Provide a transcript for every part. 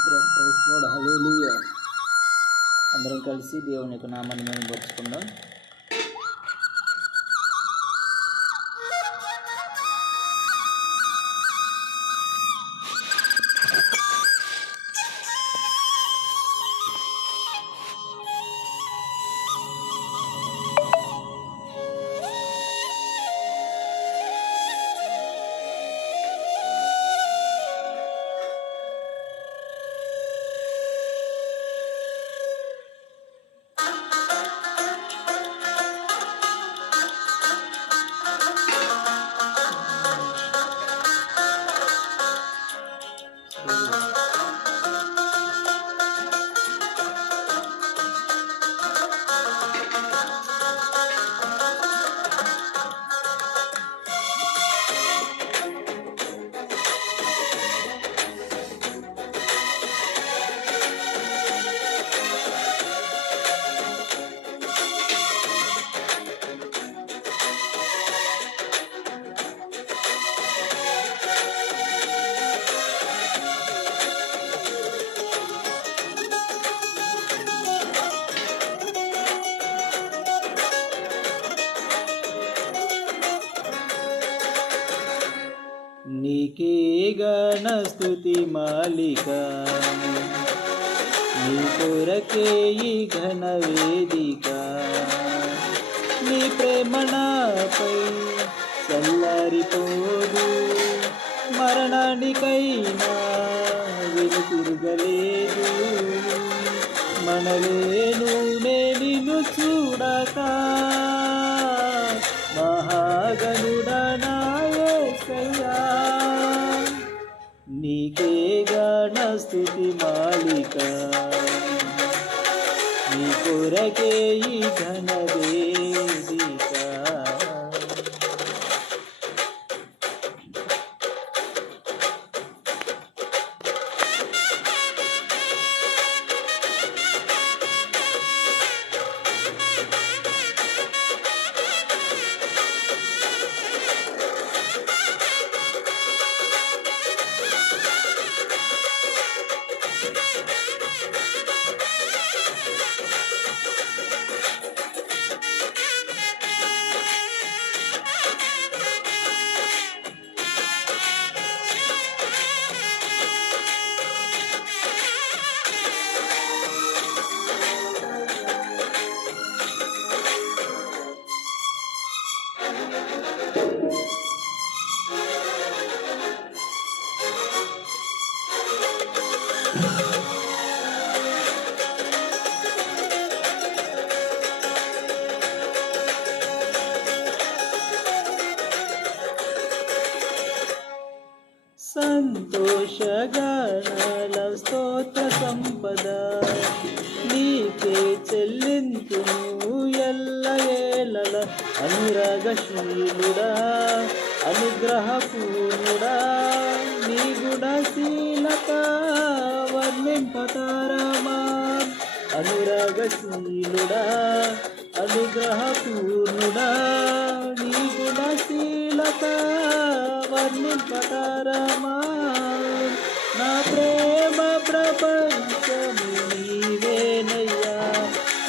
Price lord, హల్లెలూయా. అందరం కలిసి దేవుని యొక్క నామాన్ని మేము పరుచుకుందాం. నీకే గణ స్తుతి మాలిక, నీ కొరకే ఈ ఘన వేదిక. నీ ప్రేమ నాపై చల్లారిపోదు, మరణానికైనా వెనుతిరగలేదు. మనలేను నిన్ను చూడక, మహాగణుడనా యేసయ్యా. నీకే గణ స్తుతి మాలిక, నీ కొరకే ఈ ఘన వేదిక. సంతోషగానాల స్తోత్ర సంపద నీకే చెల్లింతును ఎల్లవేళల. అనురాగశీలుడా, అనుగ్రహపూర్ణుడా, నీ గుణశీలత వర్ణింపతారమా. అనురాగశీలుడా, అనుగ్రహపూర్ణుడా, నీ గుణశీలత వర్ణింపతారమా. నా ప్రేమ ప్రపంచము నీవేనయ్యా,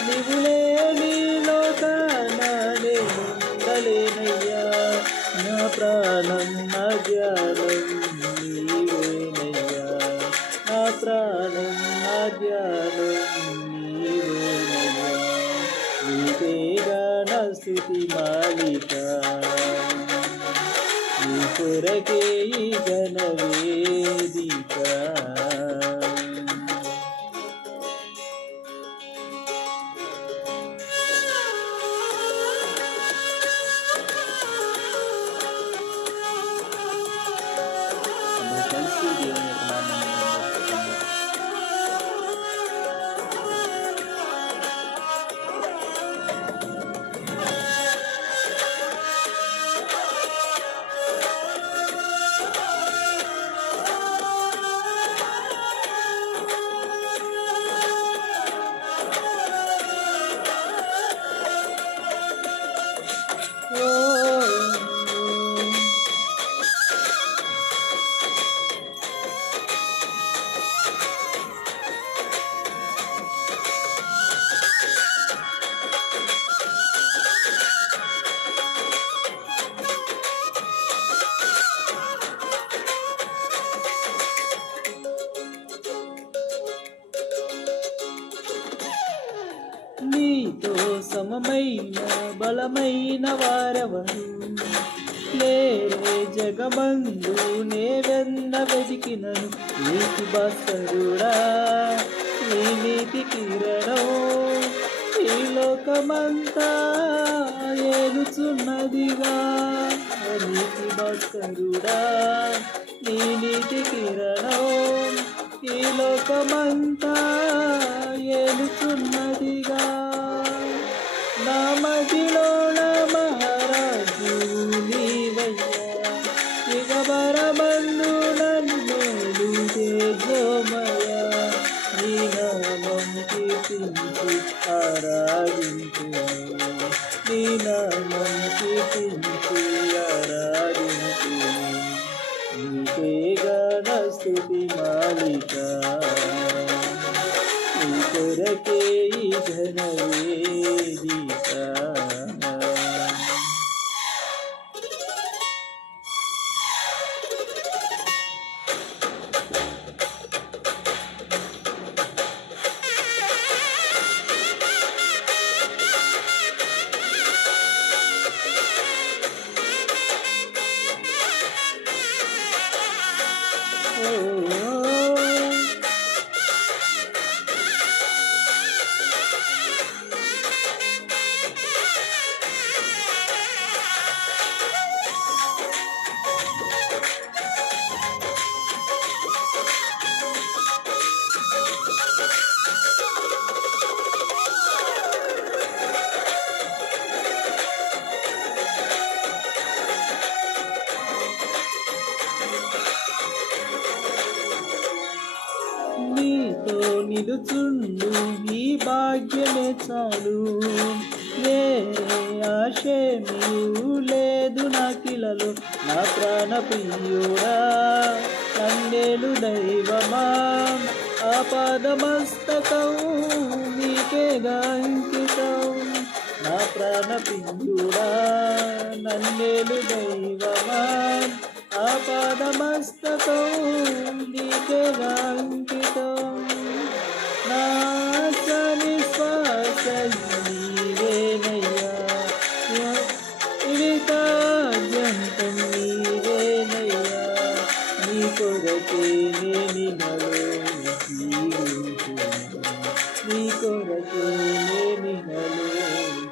నీవు లేని లోకాన నేనుండలేనయ్యా. నా ప్రాణం నా ధ్యానం నీవేనయ్యా, నా ప్రాణం నా ధ్యానం నీవేనయ్యా. నీకే గణ స్తుతి మాలిక, నీ కొరకే ఈ ఘన వేదిక. కలిసి దేవుని యొక్క నామాన్ని పరుచుకుందాం. నీతో సమమైన బలమైన వారెవరు లేరే జగమందు నేవెన్న వెతికినను నీతి భాస్కరుడా నీ నీతి కిరణం ఈ లోకమంతా ఏలుచున్నదిగా నీతి భాస్కరుడా నీ నీతి కిరణం ఈ లోకమంతా ఏలుచున్నదిగా నా మదిలో నా మహారాజు నీవయ్యా దిగబరబందు నన్ను తేజోమయ నీ నామం కీర్తించి ఆరాధించును నీ నామం కీర్తించి ఆరాధించును నీకేగా నా స్తుతి మాలిక నీ కొరకే ఈ ఘనవేదిక నీతో నిలుచుండు ఈ భాగ్యమే చాలు వేరే ఆశేమియు లేదు నాకిలలో నా ప్రాణ ప్రియుడా కన్నేలు దైవమా ఆపాదమస్తకం నీకేగా అంకితం నా ప్రాణ ప్రియుడా నన్నేలు దైవమా ఆపాదమస్తకం నీకేగా అంకితం నా శ్వాస నీవేనయ్యా వికాజంతం నీవేనయ్యా నీ కొరకే నిన్నలో జీవించును నీ కొరకే నిన్నలో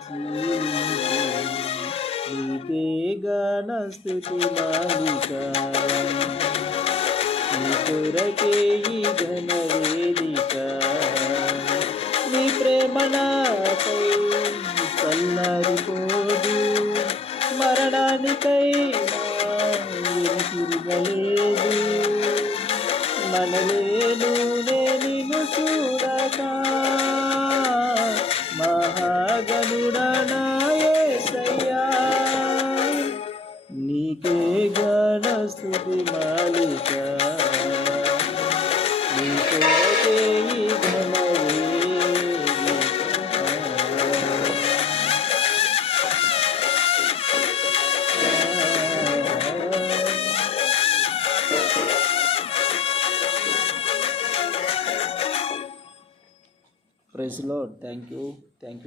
జీవించును నీకేగా నా స్తుతి మాలిక నీ కొరకే ఈ ఘనవేదిక నీ ప్రేమ నాపై చల్లారిపోదు మరణానికైనా తిరగలేదు మనలేను నేను చూడక మహాగణుడా నా యేసయ్యా నీకే గాన స్తుతి మాలిక నీ కొరకే ఈ praise lord. Thank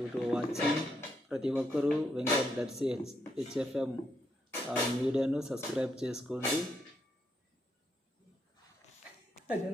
you to watching. ప్రతి ఒక్కరూ వెంకట్ దర్శి హెచ్ఎఫ్ఎం మీడియాను సబ్స్క్రైబ్ చేసుకోండి.